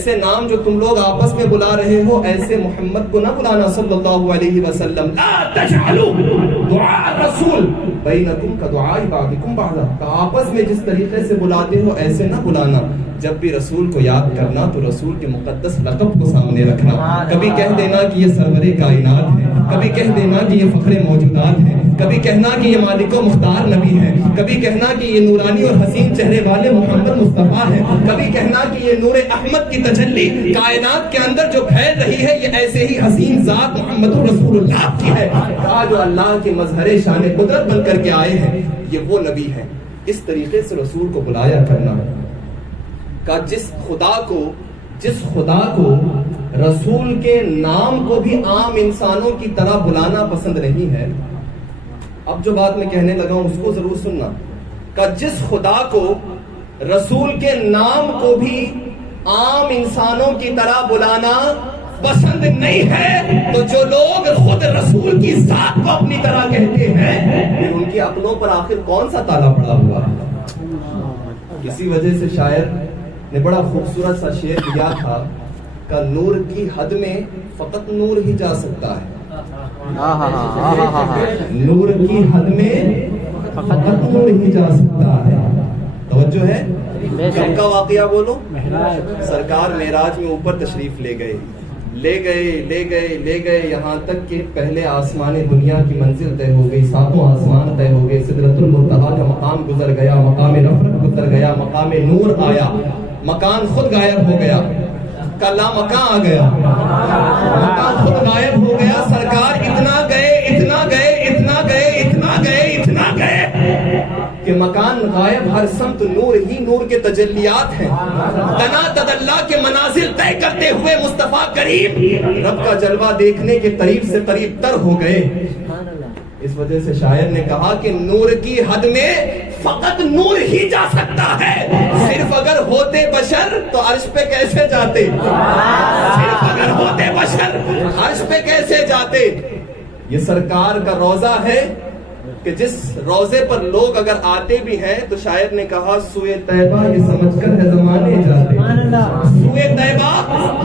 ایسے نام جو تم لوگ آپس میں بلا رہے ہو ایسے محمد کو نہ بلانا صلی اللہ علیہ وسلم. لا تجعلوا دعاء الرسول بینکم کدعاء بعضکم بعضا. آپس میں جس طریقے سے بلاتے ہو ایسے نہ بلانا. جب بھی رسول کو یاد کرنا تو رسول کے مقدس لقب کو سامنے رکھنا. کبھی کہہ دینا کہ یہ سرور کائنات ہے, کبھی کہہ دینا کہ یہ فخر موجودات ہے, کبھی کہنا کہ یہ مالک و مختار نبی ہے, کبھی کہنا کہ یہ نورانی اور حسین چہرے والے محمد مصطفیٰ ہے, کبھی کہنا کہ یہ نور احمد کی تجلی کائنات کے اندر جو پھیل رہی ہے یہ ایسے ہی حسین ذات محمد رسول اللہ کی ہے. جو اللہ کے مظہر شان قدرت بن کر کے آئے ہیں یہ وہ نبی ہے. اس طریقے سے رسول کو بلایا کرنا کہ جس خدا کو رسول کے نام کو بھی عام انسانوں کی طرح بلانا پسند نہیں ہے. اب جو بات میں کہنے لگا ہوں اس کو ضرور سننا. کہ جس خدا کو رسول کے نام کو بھی عام انسانوں کی طرح بلانا پسند نہیں ہے تو جو لوگ خود رسول کی ذات کو اپنی طرح کہتے ہیں ان کے اپنوں پر آخر کون سا تالا پڑا ہوا ہے. اسی وجہ سے شاعر نے بڑا خوبصورت سا شعر دیا تھا کہ نور کی حد میں فقط نور ہی جا سکتا ہے. نور کی حد میں فقط نور ہی جا سکتا ہے. توجہ ہے. کب کا واقعہ بولو. سرکار معراج میں اوپر تشریف لے گئے یہاں تک کہ پہلے آسمان دنیا کی منزل طے ہو گئی, 7 آسمان طے ہو گئے, سدرۃ المنتہا کا مقام گزر گیا, مقام رفعت گزر گیا, مقام نور آیا, مکان خود غائب ہو گیا, کلا مکان آ گیا, مکان خود غائب ہو گیا. سرکار اتنا گئے کہ مکان غائب, ہر سمت نور ہی نور کے تجلیات ہیں. تنا تدلا کے منازل طے کرتے ہوئے مصطفیٰ کریم رب کا جلوہ دیکھنے کے قریب سے قریب تر ہو گئے. اس وجہ سے شاعر نے کہا کہ نور کی حد میں فقط نور ہی جا سکتا ہے. صرف اگر ہوتے بشر تو عرش پہ کیسے جاتے, صرف اگر ہوتے بشر عرش پہ کیسے جاتے. یہ سرکار کا روضہ ہے کہ جس روزے پر لوگ اگر آتے بھی ہیں تو شاعر نے کہا سوئے طیبہ یہ سمجھ کر ہے زمانے جاتے, سوئے طیبہ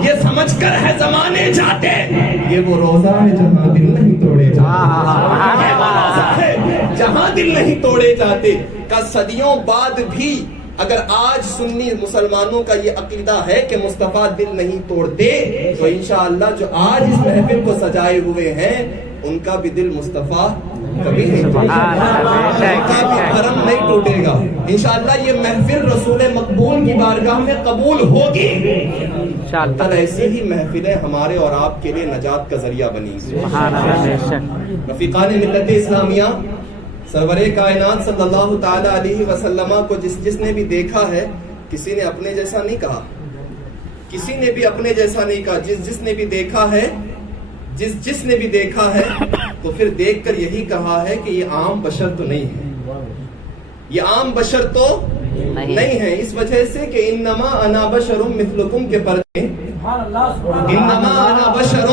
یہ سمجھ کر ہے زمانے جاتے. یہ وہ روزہ ہے جہاں دل نہیں توڑے جاتے, یہ وہ روزہ ہے جہاں دل نہیں توڑے جاتے. کا صدیوں بعد بھی اگر آج سنی مسلمانوں کا یہ عقیدہ ہے کہ مصطفیٰ دل نہیں توڑتے تو انشاءاللہ جو آج اس محفل کو سجائے ہوئے ہیں ان کا بھی دل مصطفیٰ کبھی نہیں ٹوٹے گا, ان کا بھی کرم نہیں ٹوٹے گا. انشاءاللہ یہ محفل رسول مقبول کی بارگاہ میں قبول ہوگی. ایسی ہی محفلیں ہمارے اور آپ کے لیے نجات کا ذریعہ بنی. رفیقان ملت اسلامیہ, سرور کائنات صلی اللہ تعالی علیہ وسلم کو جس نے بھی دیکھا ہے کسی نے اپنے جیسا نہیں کہا, کسی نے بھی اپنے جیسا نہیں کہا. جس نے بھی دیکھا ہے جس نے بھی دیکھا ہے تو پھر دیکھ کر یہی کہا ہے کہ یہ عام بشر تو نہیں ہے, یہ عام بشر تو نہیں ہے. اس وجہ سے کہ انما انا بشر مثلکم کے پردے, انما انا بشر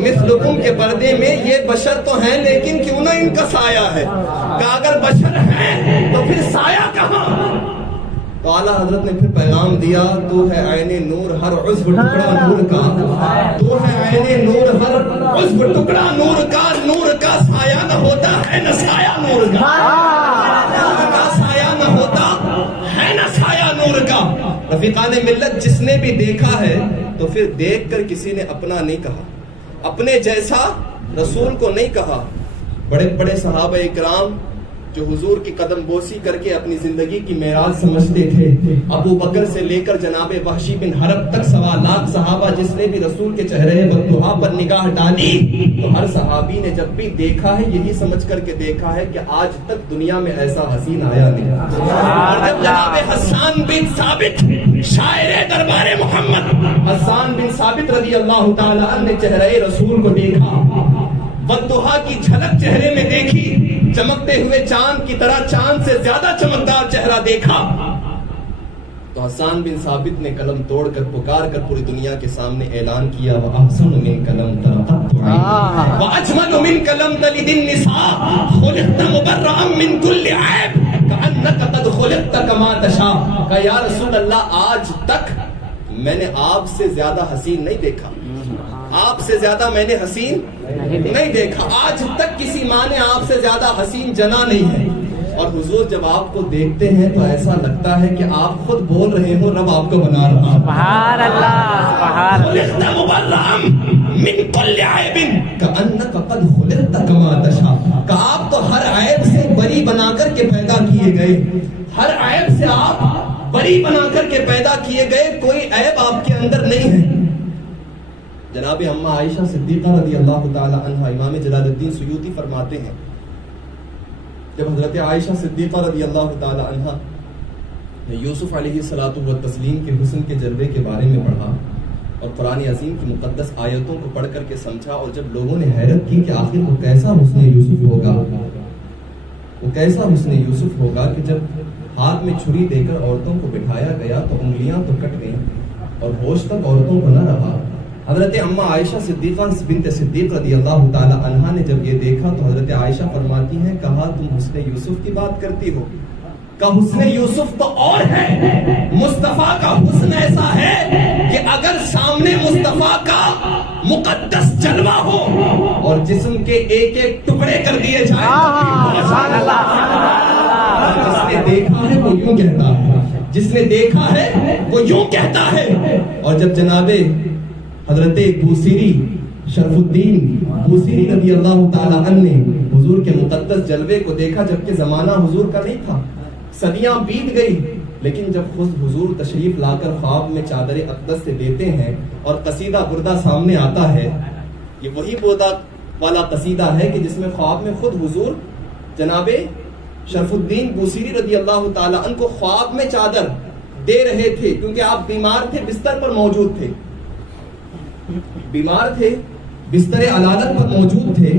مثلکم کے پردے میں یہ بشر تو ہیں لیکن کیوں نہ ان کا سایہ ہے. کہ اگر بشر ہیں تو پھر سایہ کہاں. تو اعلیٰ حضرت نے پھر پیغام دیا تو ہے عین نور ہر عضو ٹکڑا نور کا, تو ہے عین نور ہر عضو ٹکڑا نور کا. نور کا سایہ نہ ہوتا ہے نہ سایہ نور کا, نور کا سایہ نہ ہوتا ہے نہ سایہ نور کا. رفیقان ملت جس نے بھی دیکھا ہے تو پھر دیکھ کر کسی نے اپنا نہیں کہا, اپنے جیسا رسول کو نہیں کہا. بڑے بڑے صحابہ اکرام جو حضور کی قدم بوسی کر کے اپنی زندگی کی معراج سمجھتے تھے, ابو بکر سے لے کر جناب وحشی بن حرب تک 1.25 صحابہ جس نے بھی رسول کے چہرے بددعا پر نگاہ ڈالی تو ہر صحابی نے جب بھی دیکھا ہے یہی سمجھ کر کے دیکھا ہے کہ آج تک دنیا میں ایسا حسین آیا نہیں. اور جب جناب حسان بن ثابت شاعر دربار محمد حسان بن ثابت رضی اللہ تعالی عنہ نے چہرے رسول کو دیکھا, والضحیٰ کی جھلک چہرے میں دیکھی, چمکتے ہوئے چاند کی طرح چاند سے زیادہ چمکدار چہرہ دیکھا تو حسان بن ثابت نے قلم توڑ کر پکار کر پوری دنیا کے سامنے اعلان کیا وَأَحْسَنُ مِنْكَ لَمْ تَرَ عَيْنٌ وَأَجْمَلُ مِنْكَ لَمْ تَلِدِ النِّسَاءُ خُلِقْتَ مُبَرَّأً مِنْ كُلِّ عَيْبٍ كَأَنَّكَ قَدْ خُلِقْتَ كَمَا تَشَاءُ. کہ یا رسول اللہ آج تک میں نے آپ سے زیادہ حسین نہیں دیکھا، آپ سے زیادہ میں نے حسین نہیں دیکھا، آج تک کسی ماں نے آپ سے زیادہ حسین جنا نہیں ہے۔ اور حضور جب آپ کو دیکھتے ہیں تو ایسا لگتا ہے کہ آپ خود بول رہے ہو، رب آپ کو بنا رہا ہے۔ سبحان اللہ، سبحان اللہ۔ من کل عیب کأنک قد خلقت کما تشاء، کہ آپ تو ہر عیب سے بری بنا کر کے پیدا کیے گئے، ہر عیب سے آپ بری بنا کر کے پیدا کیے گئے، کوئی عیب آپ کے اندر نہیں ہے۔ جناب اماں عائشہ صدیقہ رضی اللہ تعالی عنہا، امام جلال الدین سیوطی فرماتے ہیں جب حضرت عائشہ صدیقہ رضی اللہ تعالی عنہا نے یوسف علیہ الصلوۃ والتسلیم کے حسن کے جلوے کے بارے میں پڑھا اور قرآن عظیم کی مقدس آیتوں کو پڑھ کر کے سمجھا، اور جب لوگوں نے حیرت کی کہ آخر وہ کیسا حسن یوسف ہوگا، وہ کیسا حسن یوسف ہوگا کہ جب ہاتھ میں چھری دے کر عورتوں کو بٹھایا گیا تو انگلیاں تو کٹ گئیں اور ہوش تک عورتوں کو نہ رہا۔ حضرت اماں عائشہ صدیقہ بنت صدیق رضی اللہ تعالی عنہا نے جب یہ دیکھا تو حضرت عائشہ فرماتی ہیں، کہا تم حسن یوسف کی بات کرتی ہو؟ کہ حسن یوسف تو اور ہے، مصطفیٰ کا حسن ایسا ہے کہ اگر سامنے مصطفیٰ کا مقدس جلوہ ہو اور جسم کے ایک ایک ٹکڑے کر دیے جائیں، جس نے دیکھا ہے وہ یوں کہتا ہے، جس نے دیکھا ہے وہ یوں کہتا ہے۔ اور جب جناب حضرت بوسیری شرف الدین بوسیری رضی اللہ تعالی عنہ نے حضور کے مقدس جلوے کو دیکھا، جبکہ زمانہ حضور کا نہیں تھا، صدیاں بیت گئی، لیکن جب خود حضور تشریف لا کر خواب میں چادر اقدس سے لیتے ہیں اور قصیدہ بردہ سامنے آتا ہے، یہ وہی بردہ والا قصیدہ ہے کہ جس میں خواب میں خود حضور جناب شرف الدین بوسیری رضی اللہ تعالی عنہ کو خواب میں چادر دے رہے تھے، کیونکہ آپ بیمار تھے، بستر پر موجود تھے، بیمار تھے، بستر علالت پر موجود تھے،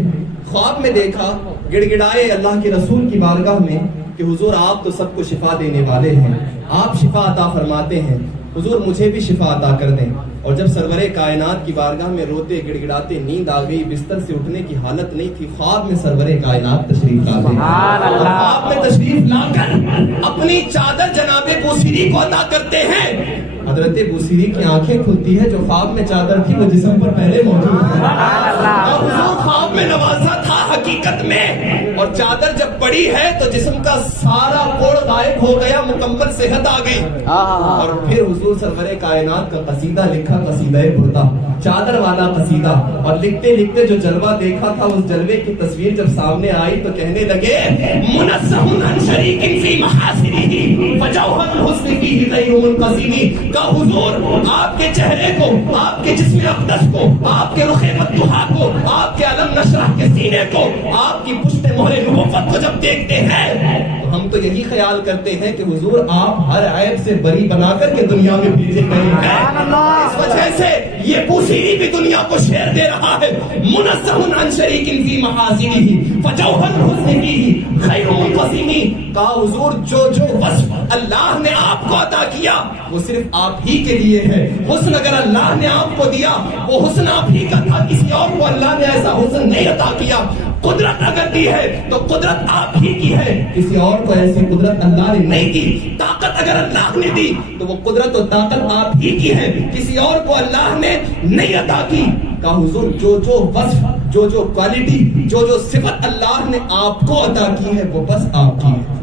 خواب میں دیکھا، گڑ گڑائے اللہ کے رسول کی بارگاہ میں کہ حضور آپ تو سب کو شفا دینے والے ہیں، آپ شفا عطا فرماتے ہیں، حضور مجھے بھی شفا عطا کر دیں۔ اور جب سرور کائنات کی بارگاہ میں روتے گڑ گڑاتے نیند آ گئی، بستر سے اٹھنے کی حالت نہیں تھی، خواب میں سرور کائنات تشریف لاتے ہیں، اور خواب میں تشریف لا کر اپنی چادر جناب بوسیری کو عطا کرتے ہیں۔ حضرت بوسیری کی آنکھیں کھلتی ہے، جو خواب میں چادر تھی وہ جسم پر پہلے موجود ہے، اور حضور خواب میں نوازا تھا حقیقت میں، اور چادر جب پڑی ہے تو جسم کا سارا کوڑ غائب ہو گیا، مکمل صحت آ گئی۔ اور پھر حضور سرور کائنات کا قصیدہ لکھا، قصیدہ بردہ، چادر والا قصیدہ، اور لکھتے لکھتے جو جلوہ دیکھا تھا اس جلوے کی تصویر جب سامنے آئی تو کہنے لگے، منزہ عن شریک فی محاسنہ فجوہر الحسن فیہ غیر منقسم، کہ حضور آپ کے چہرے کو، آپ کے جسم اقدس کو، آپ کے رخ مطلوحہ کو، آپ کے علم نشرح کے سینے کو، آپ کی پشت مہر نبوت کو جب دیکھتے ہیں تو ہم تو یہی خیال کرتے ہیں کہ حضور آپ ہر عیب سے بری بنا کر کے دنیا میں بھیجے گئے ہیں۔ اس وجہ سے یہ بوسیری بھی دنیا کو شعر دے رہا ہے، منزہ عن شریک فی محاسنہ فجوہر الحسن فیہ غیر منقسم، کہا حضور جو جو وصف اللہ نے آپ کو عطا کیا وہ صرف آپ ہی کے لیے ہے، حسن اگر اللہ نے آپ کو دیا وہ حسن آپ ہی کا تھا، کسی اور کو اللہ نے ایسا حسن نہیں عطا کیا۔ قدرت اگر دی ہے تو قدرت آپ ہی کی ہے، کسی اور کو ایسی قدرت اللہ نے نہیں دی۔ طاقت اگر اللہ نے دی تو وہ قدرت و طاقت آپ ہی کی ہے، کسی اور کو اللہ نے نہیں عطا کی۔ کہا حضور جو جو وصف، جو جو کوالٹی، جو جو صفت اللہ نے آپ کو عطا کی ہے وہ بس آپ کی ہے۔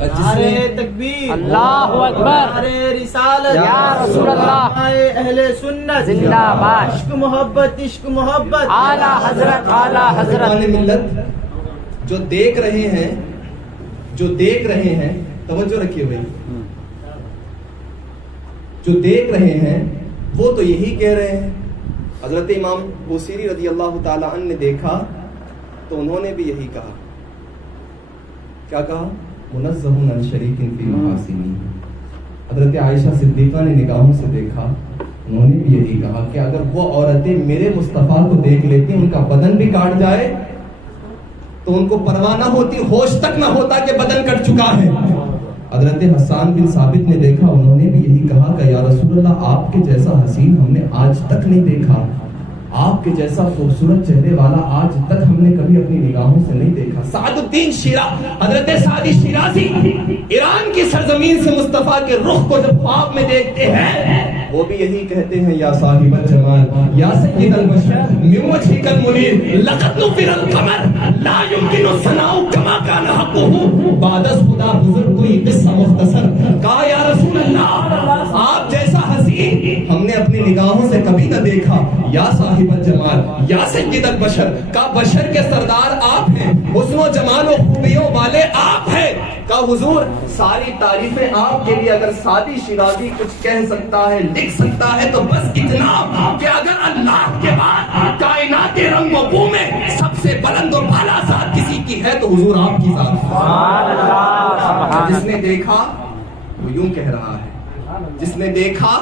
نعرہ تکبیر، اللہ اکبر، نعرہ رسالت، یا رسول اللہ، اہل سنت زندہ باد، عشق محبت، عشق محبت، اعلیٰ حضرت، اعلیٰ حضرت۔ ملت جو دیکھ رہے ہیں، جو دیکھ رہے ہیں، توجہ رکھیے بھائی، جو دیکھ رہے ہیں وہ تو یہی کہہ رہے ہیں۔ حضرت امام بوسیری رضی اللہ تعالی عنہ نے دیکھا تو انہوں نے بھی یہی کہا، کیا کہا؟ منزہ عن شریک فی محاسنہ۔ حضرت عائشہ صدیقہ نے نگاہوں سے دیکھا، انہوں نے بھی یہی کہا کہ اگر وہ عورتیں میرے مصطفیٰ کو دیکھ لیتی، ان کا بدن بھی کاٹ جائے تو ان کو پرواہ نہ ہوتی، ہوش تک نہ ہوتا کہ بدن کٹ چکا ہے۔ حضرت حسان بن ثابت نے دیکھا، انہوں نے بھی یہی کہا کہ یا رسول اللہ آپ کے جیسا حسین ہم نے آج تک نہیں دیکھا۔ آپ کے جیسا خوبصورت چہرے والا آج تک ہم نے کبھی اپنی نگاہوں سے نہیں دیکھا. سعد الدین حضرت سعدی شیرازی ایران کی سرزمین سے مصطفیٰ کے رخ کو جب خواب میں دیکھتے ہیں وہ بھی یہی کہتے ہیں یا صاحب الجمال یا سید البشر من وجهك المنیر لقد نفر القمر لا يمكن الثناء كما كان حقه بعد از خدا بزرگ کوئی قصہ مختصر. کہا یا رسول اللہ آپ جیسا حسین ہم نے اپنی نگاہوں سے کبھی نہ دیکھا. یا صاحب الجمال یا سید البشر کا بشر کے سردار آپ ہیں, حسن و جمال و خوبیوں والے آپ ہیں. کا حضور ساری تعریفیں آپ کے لیے اگر سعدی شیرازی کچھ کہہ سکتا ہے لکھ سکتا ہے تو بس اتنا کہ اگر اللہ کے بعد کائنات رنگ و بو میں سب سے بلند و بالا ذات کسی کی ہے تو حضور آپ کی ذات. سبحان اللہ. جس نے دیکھا وہ یوں کہہ رہا ہے, جس نے دیکھا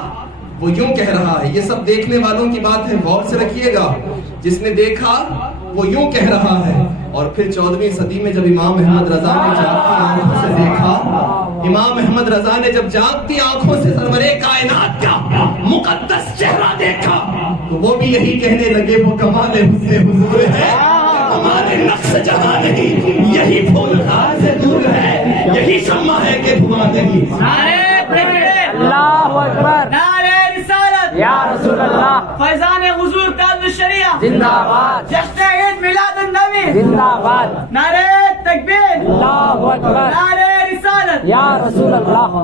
وہ یوں کہہ رہا ہے. یہ سب دیکھنے والوں کی بات ہے, غور سے رکھیے گا. جس نے دیکھا وہ یوں کہہ رہا ہے. اور پھر 14ویں صدی میں جب امام احمد رضا نے جاگتی آنکھوں سے دیکھا, امام احمد رضا نے جب جاگتی آنکھوں سے سرور کائنات کا مقدس چہرہ دیکھا تو وہ بھی یہی کہنے لگے وہ کمال حسن حضور ہے, کمال نقش جہاں نہیں, یہی پھول خار سے دور ہے, یہی شمع ہے کہ دھواں نہیں. اللہ اکبر. نعرہ رسالت یا رسول اللہ. فیضان حضور تاج الشریعہ زندہ باد. جشن عید میلاد النبی زندہ باد. نعرہ تکبیر اللہ اکبر. نعرہ رسالت یا رسول اللہ.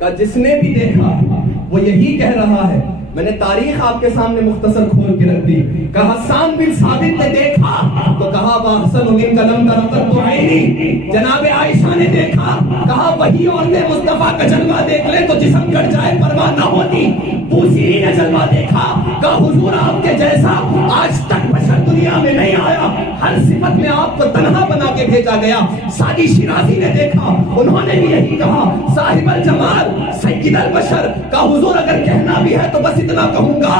کا جس نے بھی دیکھا وہ یہی کہہ رہا ہے. میں نے تاریخ آپ کے سامنے مختصر کھول کے رکھ دی. کہا حسان بن ثابت نے دیکھا تو کہا واحسن من قلم کا رقت تو عینی. جناب عائشہ نے دیکھا, کہا وہی عورتیں مصطفیٰ کا جلوہ دیکھ لیں تو جسم کٹ جائے پرواہ نہ ہوتی. بوسیری نے جلوہ دیکھا, کہا حضور آپ کے جیسا آج تک بشر دنیا میں نہیں آیا, ہر صفت میں آپ کو تنہا بنا کے بھیجا گیا. سعدی شیرازی نے دیکھا, انہوں نے بھی یہی کہا صاحب الجمال سید البشر. کا حضور اگر کہنا بھی ہے تو بس اتنا کہوں گا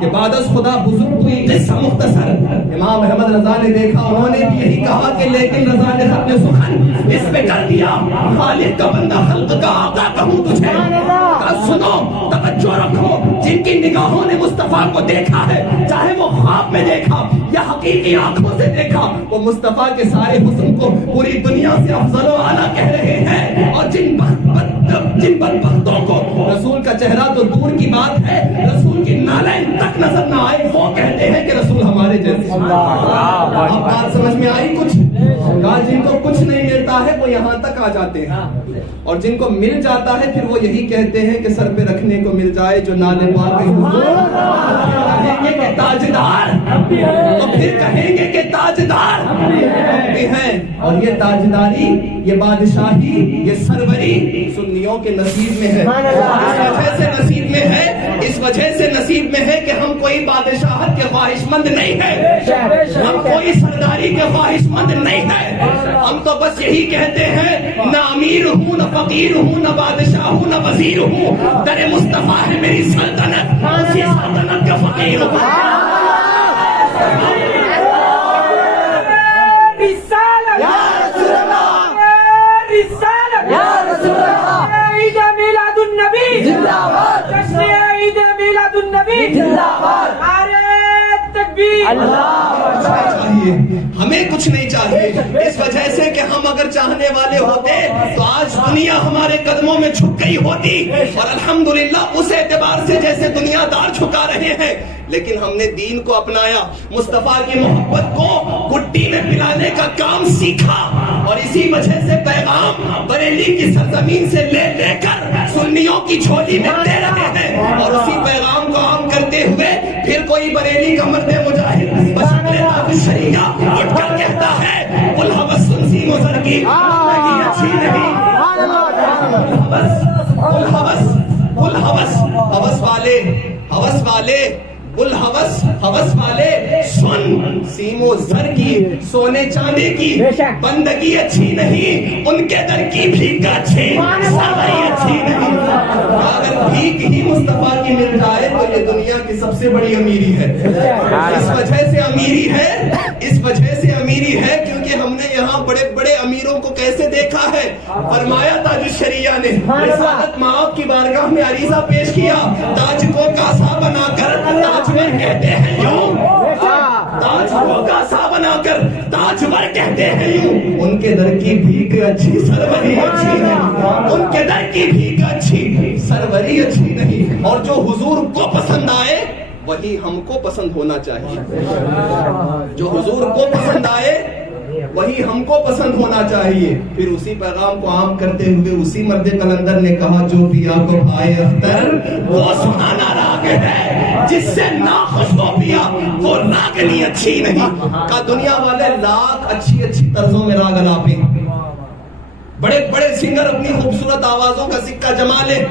کہ بعد از خدا بزرگ کوئی قصہ مختصر. امام احمد رضا نے دیکھا, انہوں نے بھی یہی کہا کہ لیکن رضا نے ختم سخن اس پہ کر دیا, خالق کا بندہ خلق کا آقا کہوں تجھے. کہا سنو توجہ رکھو, جن کی نگاہوں نے مصطفیٰ کو دیکھا ہے, چاہے وہ خواب میں دیکھا یا حقیقی آنکھوں سے دیکھا, وہ مصطفیٰ کے سارے حسن کو پوری دنیا سے افضل و اعلیٰ کہہ رہے ہیں. اور جن بدبختوں کو رسول کا چہرہ تو دور کی بات ہے, رسول کی نالین تک نظر نہ آئے, وہ کہتے ہیں کہ رسول ہمارے جیسے. اب بات سمجھ میں آئی کچھ؟ کہا جن کو کچھ نہیں ملتا ہے وہ یہاں تک آ جاتے ہیں, اور جن کو مل جاتا ہے پھر وہ یہی کہتے ہیں کہ سر پہ رکھنے کو مل جائے جو نالے پاک حضور. کہیں گے کہ تاجدار, تو پھر کہیں گے کہ تاجدار بھی ہیں. اور یہ تاجداری, یہ بادشاہی, یہ سروری سنیوں کے نصیب میں ہے. اس وجہ سے نصیب میں ہے, اس وجہ سے نصیب میں ہے کہ ہم کوئی بادشاہت کے خواہش مند نہیں ہے, ہم کوئی سرداری کے خواہش مند نہیں ہے. ہم تو بس یہی کہتے ہیں نہ امیر ہوں نہ فقیر ہوں نہ بادشاہ ہوں نہ وزیر ہوں, در مصطفیٰ ہے میری سلطنت, اسی سلطنت کا فقیر ہوں. ہمیں کچھ نہیں چاہیے, اس وجہ سے کہ ہم اگر چاہنے والے ہوتے تو آج دنیا ہمارے قدموں میں جھک گئی ہوتی, اور الحمدللہ اس اعتبار سے جیسے دنیا دار جھکا رہے ہیں, لیکن ہم نے دین کو اپنایا, مصطفیٰ کی محبت کو گٹی میں پلانے کا کام سیکھا, اور اسی وجہ سے پیغام بریلی کی سرزمین سے لے لے کر سنیوں کی جھولی میں دے رہے ہیں. اور اسی پیغام کو عام کرتے ہوئے پھر کوئی بریلی کا مرد مجاہد بشکل تاج شریعہ اٹھ کر کہتا ہے الحوث سنسی مزر کی زندگی اچھی نہیں. الحوث والے الحوث والے سن سیم و زر کی, سونے چاندی کی بندگی اچھی نہیں, ان کے در کی بھیک اچھی, سرائی اچھی نہیں. اگر بھیک ہی مصطفیٰ کی مل جائے تو یہ دنیا کی سب سے بڑی امیری ہے. اس وجہ سے امیری ہے کیونکہ ہم نے یہاں بڑے بڑے امیروں کو کیسے دیکھا ہے. فرمایا تاج الشریعہ نے رسالت مآب کی بارگاہ میں عریضہ پیش کیا, تاج کو کاسا بنا کر تاج میں کہتے ہیں یوں کہتے ہیں یوں، ان کے در کی بھیک اچھی سروری اچھی نہیں، ان کے در کی بھیک اچھی سروری اچھی نہیں، اور جو حضور کو پسند آئے وہی ہم کو پسند ہونا چاہیے، جو حضور کو پسند آئے وہی ہم کو پسند ہونا چاہیے۔ پھر اسی پیغام کو عام کرتے ہوئے اسی مرد قلندر نے کہا جو پیا کو بھائے اختر وہ سہانا راگ ہے، جس سے ناخوش ہو پیا وہ راگنی اچھی نہیں۔ کہا دنیا والے لاکھ اچھی اچھی طرزوں میں راگ الاپیں، بڑے بڑے سنگر اپنی خوبصورت آوازوں کا سکہ جما لیں،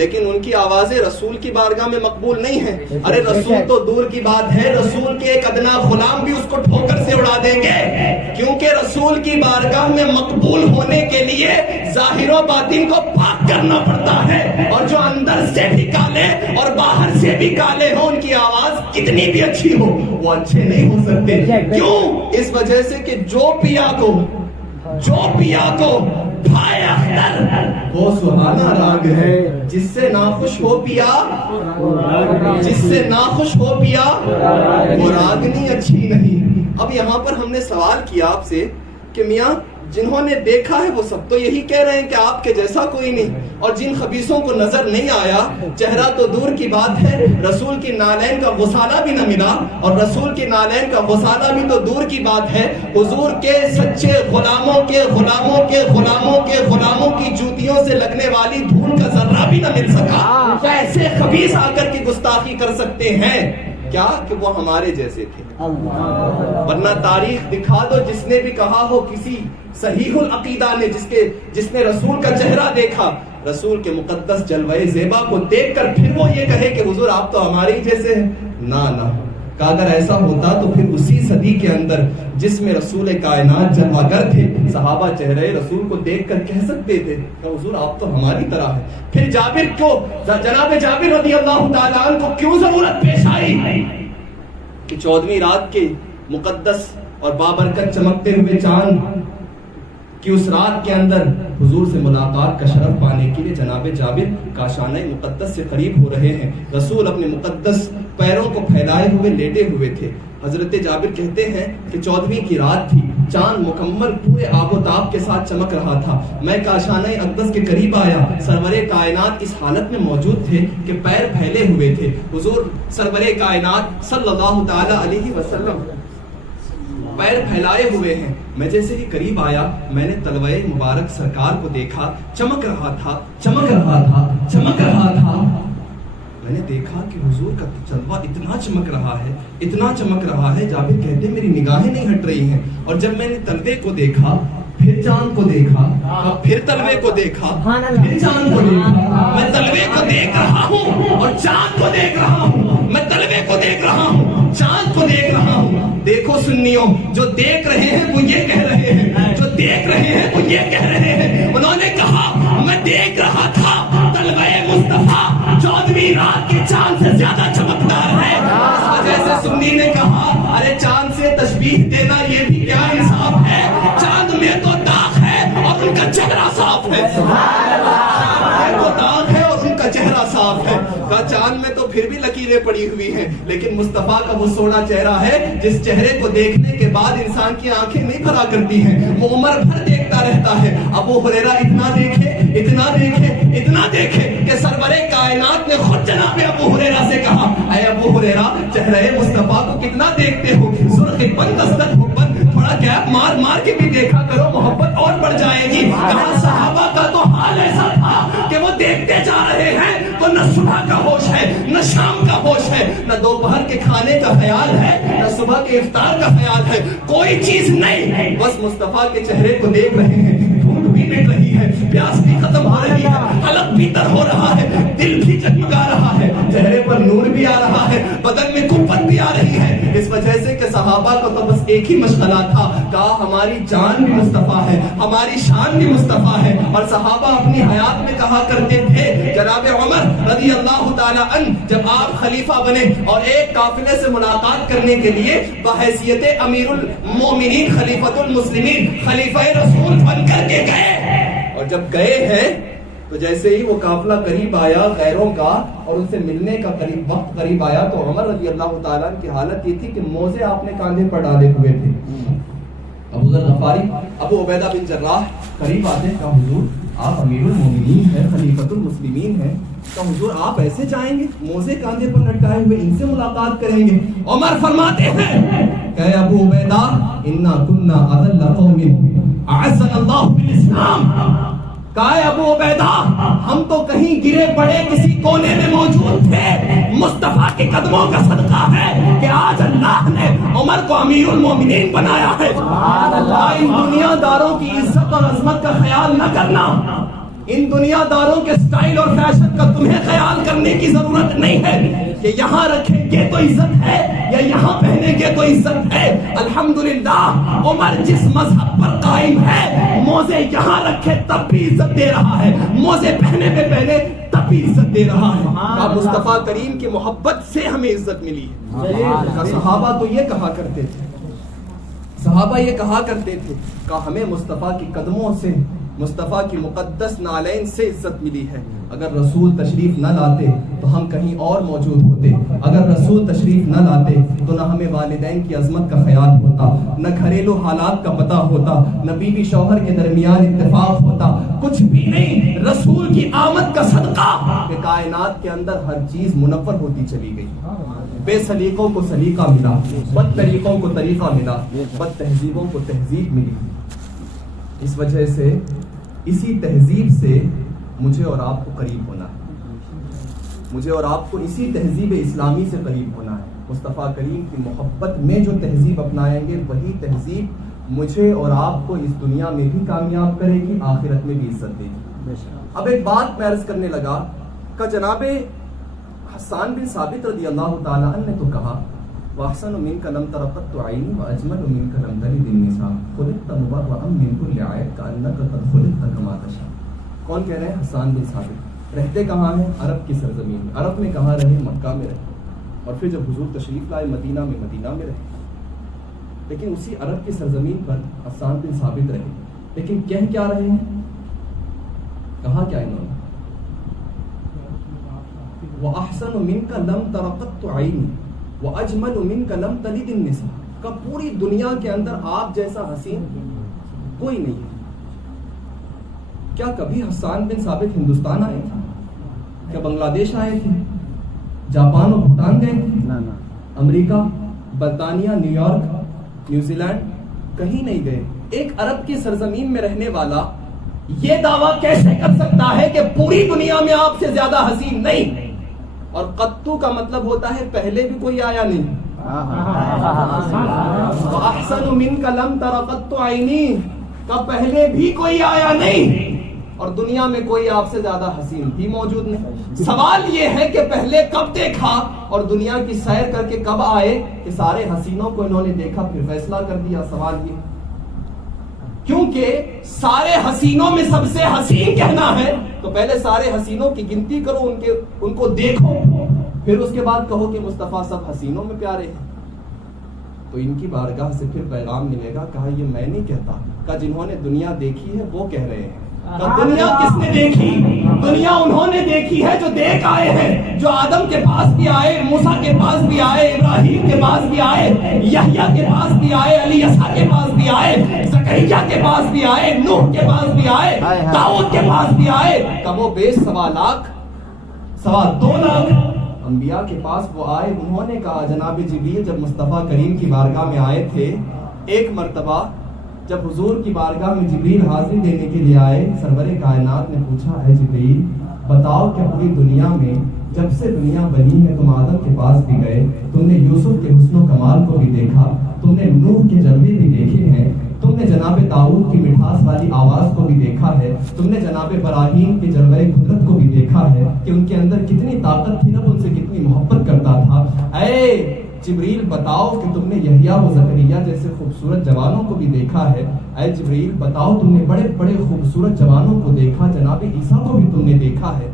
لیکن ان کی آوازیں رسول کی بارگاہ میں مقبول نہیں ہیں۔ ارے رسول تو دور کی بات ہے، رسول کے ایک ادنا غلام بھی اس کو ٹھوکر سے اڑا دیں گے، کیونکہ رسول کی بارگاہ میں مقبول ہونے کے لیے ظاہر و باطن کو پاک کرنا پڑتا ہے، اور جو اندر سے بھی کالے اور باہر سے بھی کالے ہوں ان کی آواز کتنی بھی اچھی ہو وہ اچھے نہیں ہو سکتے۔ کیوں؟ اس وجہ سے کہ جو پیا کو بھائے اختر وہ سہانا راگ ہے، جس سے ناخوش ہو پیا وہ راگنی اچھی نہیں۔ اب یہاں پر ہم نے سوال کیا آپ سے کہ میاں جنہوں نے دیکھا ہے وہ سب تو یہی کہہ رہے ہیں کہ آپ کے جیسا کوئی نہیں، اور جن خبیثوں کو نظر نہیں آیا چہرہ تو دور کی بات ہے، رسول کی نالین کا وصالہ بھی نہ ملا، اور رسول کی نالین کا وصالہ بھی تو دور کی بات ہے، حضور کے سچے غلاموں کی جوتیوں سے لگنے والی دھول کا ذرہ بھی نہ مل سکا۔ ایسے خبیث آ کر کی گستاخی کر سکتے ہیں کیا کہ وہ ہمارے جیسے تھے؟ ورنہ تاریخ دکھا دو جس نے بھی کہا ہو کسی صحیح العقیدہ نے جس نے رسول کا چہرہ دیکھا، رسول کے مقدس جلوہ زیبا کو دیکھ کر پھر وہ یہ کہے کہ حضور آپ تو ہمارے ہی جیسے ہیں، نہ کہ اگر ایسا ہوتا تو پھر اسی صدی کے اندر جس میں رسول کائنات جلوہ گر تھے، صحابہ چہرے رسول کو دیکھ کر کہہ سکتے تھے کہ حضور آپ تو ہماری طرح ہیں۔ پھر جناب جابر رضی اللہ تعالیٰ عنہ کو کیوں ضرورت پیش آئی کہ 14ویں رات کے مقدس اور بابرکت چمکتے ہوئے چاند کہ اس رات کے اندر حضور سے ملاقات کا شرف پانے کے لیے جناب جابر کاشانہ مقدس سے قریب ہو رہے ہیں، رسول اپنے مقدس پیروں کو پھیلائے ہوئے لیٹے ہوئے تھے۔ حضرت جابر کہتے ہیں کہ 14ویں کی رات تھی، چاند مکمل پورے آب و تاب کے ساتھ چمک رہا تھا، میں کاشانہ اقدس کے قریب آیا، سرور کائنات اس حالت میں موجود تھے کہ پیر پھیلے ہوئے تھے، حضور سرور کائنات صلی اللہ تعالی علیہ وسلم پیر پھیلائے ہوئے ہیں۔ میں جیسے ہی قریب آیا میں نے تلوہ مبارک سرکار کو دیکھا، چمک رہا تھا۔ میں نے دیکھا کہ حضور کا جلوہ اتنا چمک رہا ہے، جابر کہتے میری نگاہیں نہیں ہٹ رہی ہیں، اور جب میں نے تلوے کو دیکھا، پھر چاند کو دیکھا، پھر تلوے کو دیکھا، پھر چاند کو دیکھا، میں تلوے کو دیکھ رہا ہوں اور چاند کو دیکھ رہا ہوں، میں تلوے کو دیکھ رہا ہوں، چاند کو دیکھ رہا ہوں۔ دیکھو سنیوں، جو دیکھ رہے ہیں وہ یہ کہہ رہے ہیں، جو دیکھ رہے ہیں وہ یہ کہہ رہے ہیں۔ انہوں نے کہا میں دیکھ رہا تھا تلوہ مصطفیٰ 14ویں رات کے چاند سے زیادہ چمکدار ہے۔ اس وجہ سے سنی نے کہا ارے چاند سے تشبیہ دینا یہ بھی کیا انصاف ہے، چاند میں تو داغ ہے اور ان کا چہرہ صاف ہے، تو داغ ہے اور ان کا چہرہ صاف ہے۔ کہا چاند میں تو پھر بھی لکیریں پڑی ہوئی ہیں، لیکن مصطفیٰ کا وہ سونا چہرہ ہے جس چہرے کو دیکھنے کے بعد انسان کی آنکھیں نہیں بھرا کرتی ہیں، وہ عمر بھر دیکھتا رہتا ہے۔ ابو ہریرہ اتنا دیکھے کہ سرور کائنات نے خود جناب ابو ہریرہ سے کہا اے ابو ہریرہ چہرہ مصطفیٰ کو کتنا دیکھتے ہو، سرخ بندستت محبت، تھوڑا گیپ مار کے بھی دیکھا کرو، محبت اور بڑھ جائے گی۔ کہا صحابہ کا تو حال ایسا تھا کہ وہ دیکھتے جا رہے ہیں تو نہ صبح کا ہوش ہے، نہ شام کا ہوش ہے، نہ دوپہر کے کھانے کا خیال ہے، نہ صبح کے افطار کا خیال ہے، کوئی چیز نہیں، بس مصطفیٰ کے چہرے کو دیکھ رہے ہیں۔ بھوک بھی مٹ رہی ہے، پیاس بھی ختم ہو رہی ہے، حلق بھی تر ہو رہا ہے، دل بھی جگمگا رہا ہے، چہرے پر نور بھی آ رہا ہے، بدن میں قوت بھی آ رہی ہے۔ اس وجہ سے کہ صحابہ کو تو بس ایک ہی مشغلہ تھا، کہا ہماری جان بھی مصطفیٰ ہے، ہماری شان بھی مصطفیٰ ہے۔ اور صحابہ اپنی حیات میں کہا کرتے تھے، جناب عمر رضی اللہ تعالی عنہ جب آپ خلیفہ بنے اور ایک قافلے سے ملاقات کرنے کے لیے بحیثیت امیر المومنین خلیفۃ المسلمین خلیفہ رسول بن کر کے گئے، اور جب گئے ہیں تو جیسے ہی وہ قافلہ قریب آیا غیروں کا اور ان سے ملنے کا وقت قریب آیا تو عمر رضی اللہ تعالیٰ کی حالت یہ تھی کہ موزے آپ نے کاندھے پر ڈالے ہوئے تھے، ابو ذر غفاری ابو عبیدہ بن جراح قریب آتے ہیں، کہا حضور آپ امیر المومنین ہیں، خلیفۃ المسلمین ہیں، کہا حضور آپ ایسے جائیں گے موزے کاندھے پر لٹکائے ہوئے، ان سے ملاقات کریں گے؟ عمر فرماتے ہیں کہ ابو عبیدہ انا کنا اذل قوم اعزنا اللہ بالاسلام، کہا ابو عبیدہ ہم تو کہیں گرے پڑے کسی کونے میں موجود تھے، مصطفیٰ کے قدموں کا صدقہ ہے کہ آج اللہ نے عمر کو امیر المومنین بنایا ہے۔ ان دنیا داروں کی عزت اور عظمت کا خیال نہ کرنا، ان دنیا داروں کے سٹائل اور فیشن کا تمہیں خیال کرنے کی ضرورت نہیں ہے کہ یہاں رکھیں گے تو عزت ہے یا یہاں پہنیں گے تو عزت ہے۔ الحمدللہ عمر جس مذہب پر قائم ہے، موزے یہاں رکھے تب بھی عزت دے رہا ہے، موزے پہنے پہ پہنے تب بھی عزت دے رہا ہے۔ کہا مصطفیٰ کریم کی محبت سے ہمیں عزت ملی ہے۔ صحابہ تو یہ کہا کرتے تھے، صحابہ یہ کہا کرتے تھے کہ ہمیں مصطفیٰ کی قدموں سے، مصطفیٰ کی مقدس نالین سے عزت ملی ہے۔ اگر رسول تشریف نہ لاتے تو ہم کہیں اور موجود ہوتے، اگر رسول تشریف نہ لاتے تو نہ ہمیں والدین کی عظمت کا خیال ہوتا، نہ گھریلو حالات کا پتہ ہوتا، نہ بیوی شوہر کے درمیان اتفاق ہوتا، کچھ بھی نہیں۔ رسول کی آمد کا صدقہ کہ کائنات کے اندر ہر چیز منور ہوتی چلی گئی، بے سلیقوں کو سلیقہ ملا، بد طریقوں کو طریقہ ملا، بد تہذیبوں کو تہذیب ملی۔ اس وجہ سے اسی تہذیب سے مجھے اور آپ کو قریب ہونا ہے، مجھے اور آپ کو اسی تہذیب اسلامی سے قریب ہونا ہے۔ مصطفیٰ کریم کی محبت میں جو تہذیب اپنائیں گے وہی تہذیب مجھے اور آپ کو اس دنیا میں بھی کامیاب کرے گی، آخرت میں بھی عزت دے گی۔ اب ایک بات میں عرض کرنے لگا کہ جناب حسان بن ثابت رضی اللہ تعالیٰ عنہ نے تو کہا وَأَحْسَنُ مِنْكَ لَمْ تَرَ قَطُّ عَيْنِي وَأَجْمَلُ مِنْكَ لَمْ تَلِدِ النِّسَاءُ خُلِقْتَ مُبَرَّأً مِنْ كُلِّ عَيْبٍ كَأَنَّكَ قَدْ خُلِقْتَ كَمَا تَشَاءُ۔ کون کہہ رہے ہیں؟ حسان بن ثابت۔ رہتے کہاں ہیں؟ عرب کی سرزمین میں۔ عرب میں کہاں رہے؟ مکہ میں رہے، اور پھر جب حضور تشریف لائے مدینہ میں رہے، لیکن اسی عرب کی سرزمین پر حسان بن ثابت رہے، لیکن کہہ کیا رہے ہیں؟ کہا کیا انہوں نے؟ وَأَحْسَنُ مِنْكَ لَمْ تَرَ قَطُّ عَيْنِي وَأَجْمَلُ مِنْكَ لَمْ تَلِدِ النِّسَاءُ، کہ پوری دنیا کے اندر آپ جیسا حسین کوئی نہیں ہے۔ کیا کبھی حسان بن ثابت ہندوستان آئے تھے؟ کیا بنگلہ دیش آئے تھے؟ جاپان اور بھوٹان گئے تھے؟ امریکہ، برطانیہ، نیو یارک، نیوزی لینڈ کہیں نہیں گئے۔ ایک عرب کی سرزمین میں رہنے والا یہ دعویٰ کیسے کر سکتا ہے کہ پوری دنیا میں آپ سے زیادہ حسین نہیں؟ اور قطو کا مطلب ہوتا ہے پہلے بھی کوئی آیا نہیں۔ وَأَحْسَنُ مِنْكَ لَمْ تَرَ قَطُّ عَيْنِي، کا پہلے بھی کوئی آیا نہیں اور دنیا میں کوئی آپ سے زیادہ حسین بھی موجود نہیں۔ سوال یہ ہے کہ پہلے کب دیکھا اور دنیا کی سیر کر کے کب آئے کہ سارے حسینوں کو انہوں نے دیکھا پھر فیصلہ کر دیا؟ سوال یہ، کیونکہ سارے حسینوں میں سب سے حسین کہنا ہے تو پہلے سارے حسینوں کی گنتی کرو، ان کو دیکھو، پھر اس کے بعد کہو کہ مصطفیٰ سب حسینوں میں پیارے ہیں، تو ان کی بارگاہ سے پھر پیغام ملے گا۔ کہا یہ میں نہیں کہتا، کہ جنہوں نے دنیا دیکھی ہے وہ کہہ رہے ہیں۔ دنیا کس نے دیکھی؟ دنیا انہوں نے دیکھی ہے جو دیکھ آئے ہیں، جو آدم کے پاس بھی آئے، موسیٰ کے پاس بھی آئے، ابراہیم کے پاس بھی آئے، یحییٰ کے پاس بھی آئے، الیسع کے پاس بھی آئے، زکریا کے پاس بھی آئے، نوح کے پاس بھی آئے، داؤد کے پاس بھی آئے، کم و بیش 1.25 لاکھ 2.25 لاکھ انبیاء کے پاس وہ آئے۔ انہوں نے کہا جناب جبریل جب مصطفیٰ کریم کی بارگاہ میں آئے تھے، ایک مرتبہ جب حضور کی بارگاہ میں جبریل حاضری دینے کے لیے آئے، سرور کائنات نے پوچھا ہے جبریل بتاؤ کہ پوری دنیا میں جب سے دنیا بنی ہے تم آدم کے پاس بھی گئے، تم نے یوسف کے حسن و کمال کو بھی دیکھا، تم نے نوح کے جلوے بھی دیکھے ہیں، تم نے جناب داؤد کی مٹھاس والی آواز کو بھی دیکھا ہے، تم نے جناب ابراہیم کے جلوے قدرت کو بھی دیکھا ہے کہ ان کے اندر کتنی طاقت تھی، رب ان سے کتنی محبت کرتا تھا۔ اے جبریل بتاؤ کہ تم نے یحییٰ و زکریا جیسے خوبصورت جوانوں کو بھی دیکھا ہے، اے جبریل بتاؤ تم نے بڑے بڑے خوبصورت جوانوں کو دیکھا، جناب عیسیٰ کو بھی تم نے دیکھا ہے۔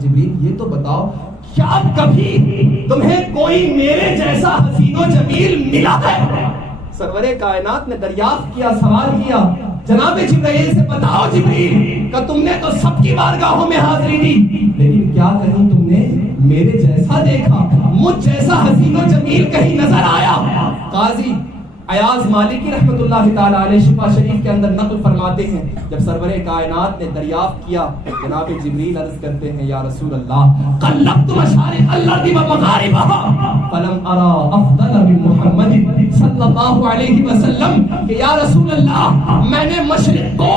جبریل یہ تو بتاؤ کیا کبھی تمہیں کوئی میرے جیسا حسین و جمیل ملا ہے؟ سرور کائنات نے دریافت کیا، سوال کیا جناب جبریل سے بتاؤ جبریل کہ تم نے تو سب کی بارگاہوں میں حاضری دی، لیکن کیا کہیں تم نے میرے جیسا دیکھا، مجھ جیسا حسین و جمیل کہیں نظر آیا؟ قاضی ایاز مالکی رحمت اللہ تعالی علیہ شفا شریف کے اندر نقل فرماتے ہیں جب سرور کائنات نے دریافت کیا جناب جبریل عرض کرتے ہیں یا رسول اللہ قلبت مشارق الارض ومغاربها فلم ارى افضل من محمد صلی اللہ علیہ وسلم کہ یا رسول اللہ میں نے مشرق کو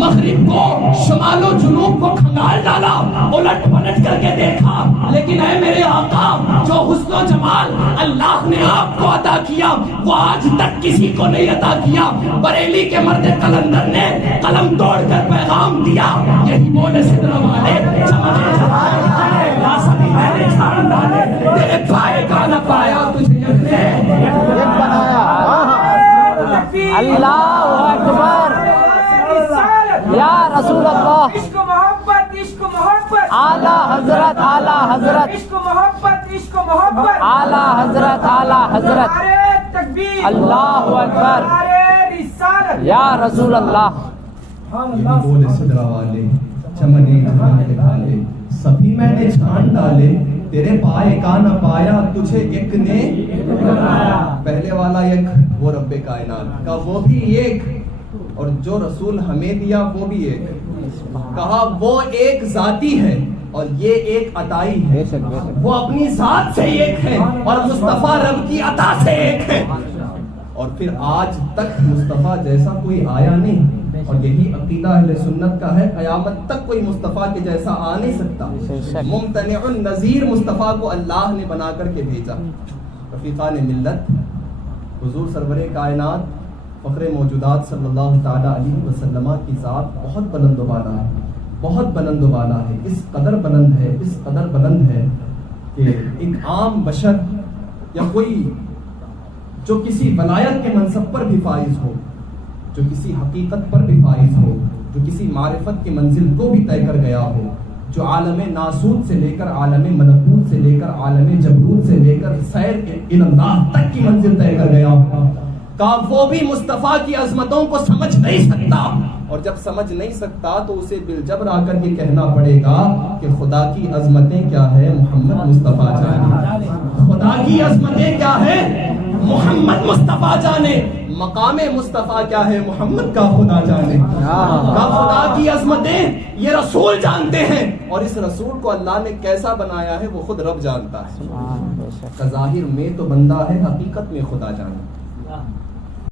مغرب کو شمال و جنوب کو کھنگال ڈالا الٹ پلٹ کر کے دیکھا لیکن اے میرے آقا جو حسن و جمال اللہ نے آپ کو عطا کیا وہ آج تک کسی کو نہیں عطا کیا. بریلی کے مرد قلندر نے قلم توڑ کر پیغام دیا یہی بولے سدرا والے تیرے پائے کا نہ پایا تجھے یک بنایا. اللہ اکبر یا رسول اللہ. عشق و محبت عشق و محبت اعلی حضرت اعلی حضرت عشق و محبت عشق و محبت اعلی حضرت اعلی حضرت نعرے تکبیر اللہ اکبر نعرے رسالت یا رسول اللہ. یہی بولے سدرا والے چمنے جہاں کے ڈالے سبھی میں نے چھان ڈالے تیرے پائے کا نہ پایا تجھے ایک نے پہلے والا ایک وہ رب کائنات کا وہ بھی ایک اور جو رسول ہمیں دیا وہ بھی ایک. کہا وہ ایک ذاتی ہے اور یہ ایک عطائی ہے. وہ اپنی ذات سے ایک ہے اور مصطفیٰ رب کی عطا سے ایک ہے. اور پھر آج تک مصطفیٰ جیسا کوئی آیا نہیں اور یہی عقیدہ اہل سنت کا ہے. قیامت تک کوئی مصطفیٰ کے جیسا آ نہیں سکتا. ممتنع النظیر مصطفیٰ کو اللہ نے بنا کر کے بھیجا. رفیقان ملت حضور سرور کائنات فخر موجودات صلی اللہ تعالی علیہ وسلم کی ذات بہت بلند و بالا ہے. بہت بلند و بالا ہے. اس قدر بلند ہے اس قدر بلند ہے کہ ایک عام بشر یا کوئی جو کسی ولایت کے منصب پر بھی فائز ہو, جو کسی حقیقت پر بھی فائز ہو, جو کسی معرفت کی منزل کو بھی طے کر گیا ہو, جو عالم ناسوت سے لے کر عالم ملکوت سے لے کر عالم جبروت سے لے کر سیر اللہ تک کی منزل طے کر گیا ہو, کہ وہ بھی مصطفیٰ کی عظمتوں کو سمجھ نہیں سکتا. اور جب سمجھ نہیں سکتا تو اسے بالجبر آ کر یہ کہنا پڑے گا کہ خدا کی عظمتیں کیا ہے محمد مصطفیٰ جانے. خدا کی عظمتیں کیا ہے محمد مصطفیٰ جانے. مقام مصطفیٰ کیا ہے محمد کا خدا جانے. کا خدا کی عظمتیں یہ رسول جانتے ہیں اور اس رسول کو اللہ نے کیسا بنایا ہے وہ خود رب جانتا ہے. ظاہر میں تو بندہ ہے حقیقت میں خدا جانے.